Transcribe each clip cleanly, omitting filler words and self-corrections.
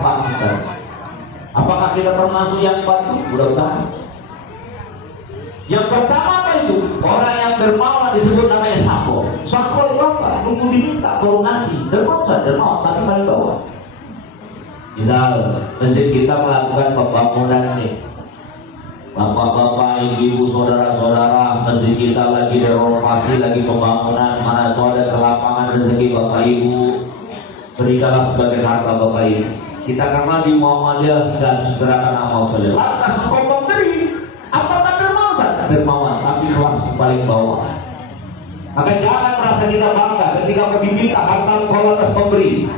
kita. Apakah kita termasuk yang patuh? Mudah-mudahan. Yang pertama apa itu? Orang yang dermawan disebut namanya sako. Sako itu apa? Tunggu diminta, baru ngasih. Dermawan, tapi paling bawah. Misal, masjid kita melakukan pembangunan nih. Bapak-bapak, ibu, saudara-saudara, masjid kita lagi renovasi, lagi pembangunan. Mana tuh ada kelapangan rezeki bapak ibu, berikanlah sebagai harta bapak ibu. Kita karena di Muhammadiyah dan gerakan amal soleh. Lantas kau memberi, apakah dermawan, tapi kelas paling bawah. Maka jangan merasa kita bangga ketika diminta harta kau lantas memberi.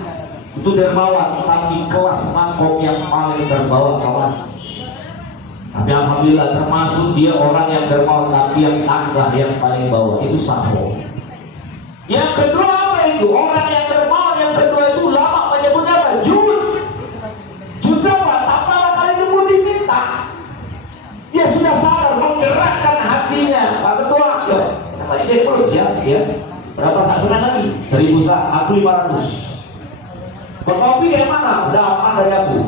Itu dermawan, tapi kelas makom yang paling terbawah kawan. Tapi alhamdulillah termasuk dia orang yang dermawan, tapi yang tangga yang paling bawah itu sahro. Yang kedua apa itu? Orang yang dermawan yang kedua itu ulama menyebutnya apa? Jud apa? Apalah kali itu pun diminta. Dia sudah sadar menggerakkan hatinya. Pak Ketua, ya. Berapa saksunan lagi? 1000 sak, aku 500. Berkopi yang mana? Udah aman dari aku.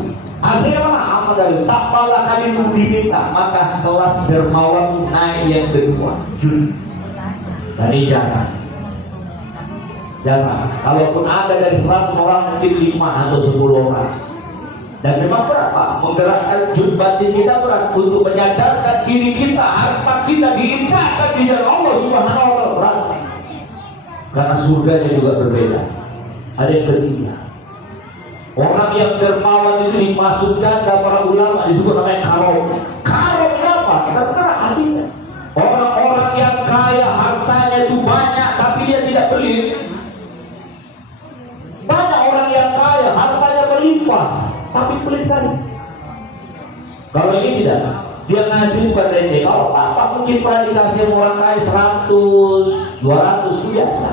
Hasilnya mana? Aman dari aku. Tak pala kali itu diminta. Maka kelas dermawan naik yang kedua. Jadi jangan. Kalaupun ada dari 100 orang mungkin 5 atau 10 orang. Dan memang berapa? Menggerakkan batin kita berat untuk menyadarkan diri kita, harta kita diinfakkan di jalan Allah Subhanahu wa taala berat. Karena surganya juga berbeda. Ada yang ketiga. Orang yang dermawan itu dimasukkan ke para ulama disebut namanya karom. Karom apa? Tergerak hatinya. Orang-orang yang kaya hartanya itu banyak tapi dia tidak pelit. Banyak orang yang kaya hartanya berlimpah tapi pelit kali. Kalau ini tidak, dia ngasih bukan receh. Kalau apa mungkin pernah dikasih orang kaya 100, 200 biasa.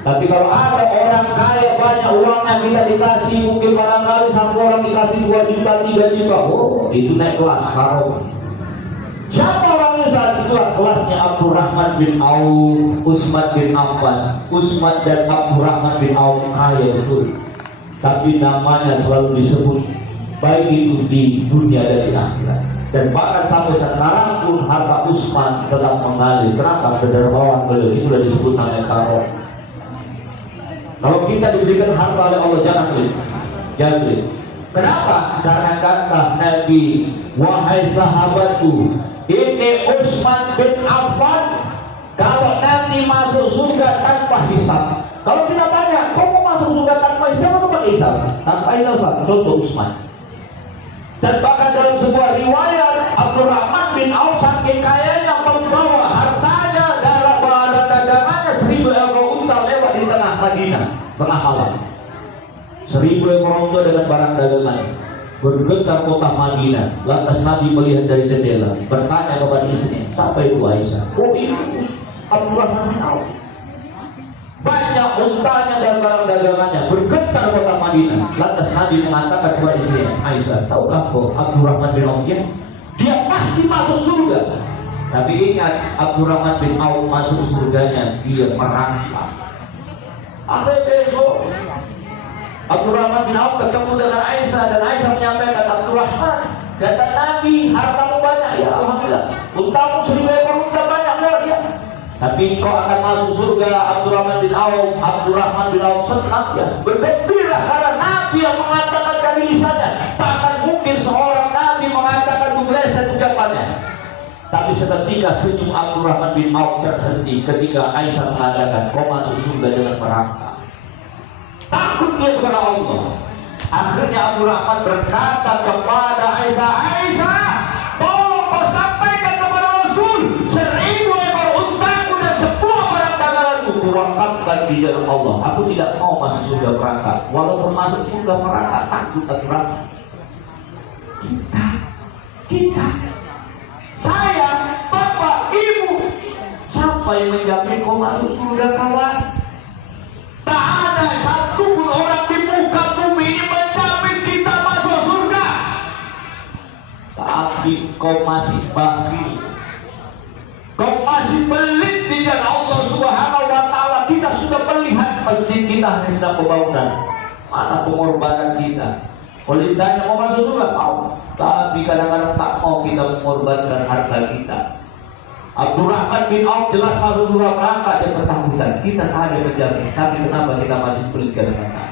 Tapi kalau ada orang kaya banyak uangnya kita dikasih mungkin barangkali satu orang dikasih 2 juta, 3 juta. Oh, itu naik kelas karom. Siapa orangnya saat itulah kelasnya Abdurrahman bin Auf, Utsman bin Affan. Utsman dan Abdurrahman bin Auf kaya betul. Tapi namanya selalu disebut baik itu di dunia dan di akhirat. Dan bahkan sampai sekarang pun harta Utsman tetap mengalir. Kenapa? Kedermawan beliau itu sudah disebut namanya karom. Kalau kita diberikan harta oleh Allah jangan beli. Kenapa? Karena kata Nabi, wahai sahabatku, ini Utsman bin Affan kalau nanti masuk surga tanpa hisab. Kalau kita tanya, kau mau masuk surga tanpa hisab atau pakai hisab? Tanpa hisab, contoh Utsman. Dan bahkan dalam sebuah riwayat, Abdurrahman bin Auf saking kayanya membawa hartanya dalam barang dagangannya 1000 ekor unta lewat di tengah Madinah, tengah malam. 1000 ekor unta dengan barang dagangannya. Bergetar kota Madinah. Lantas Nabi melihat dari jendela, bertanya kepada istrinya, siapa itu Aisyah? Oh itu Abdurrahman bin Auf. Banyak untanya dan barang dagangannya. Bergetar kota Madinah. Lantas Nabi mengatakan kepada istrinya, Aisyah, tahukah kau Abdurrahman bin Auf? Dia pasti masuk surga. Tapi ingat, Abdurrahman bin Auf masuk surganya dia merangkak. Akhirnya besok Abdurrahman bin Auf ketemu dengan Aisyah dan Aisyah menyampaikan, Abdurrahman, kata Nabi, hartamu banyak. Ya alhamdulillah, untamu 1000 ekor unta banyak luar ya. Tapi kau akan masuk surga. Abdurrahman bin Auf senang ya, bergembira karena Nabi yang mengatakan dari lisannya. Takkan mungkin seorang Nabi mengatakan meleset ucapannya. Tapi seketika senyum Abdurrahman bin Auf terhenti ketika Aisyah mengatakan, kau masuk surga dengan merangkak. Takut dia kepada Allah. Akhirnya Abdurrahman berkata kepada Aisyah, Aisyah, tolong kau sampaikan kepada Rasul 1000 ekor untaku dan semua barang daganganku kuwakafkan di jalan Allah. Aku tidak mau masuk surga merangkak. Walaupun masuk surga merangkak, takut Abdurrahman. Kita saya, bapak, ibu, siapa yang menjamin kau masuk surga kawan? Tak ada satupun orang di muka bumi ini menjamin kita masuk surga. Tapi kau masih bakhil, kau masih pelit di jalan Allah Subhanahu wa taala. Kita sudah melihat masjid kita sedang pembangunan. Mana pengorbanan kita? Kalau ditanya mau masuk surga, mau. Tapi kadang-kadang tak mau kita mengorbankan harta kita. Abdurrahman bin Auf jelas masuk surga, berangkat yang ketakutan. Kita tak ada menjamin, tapi kenapa kita masih pelit kadang-kadang?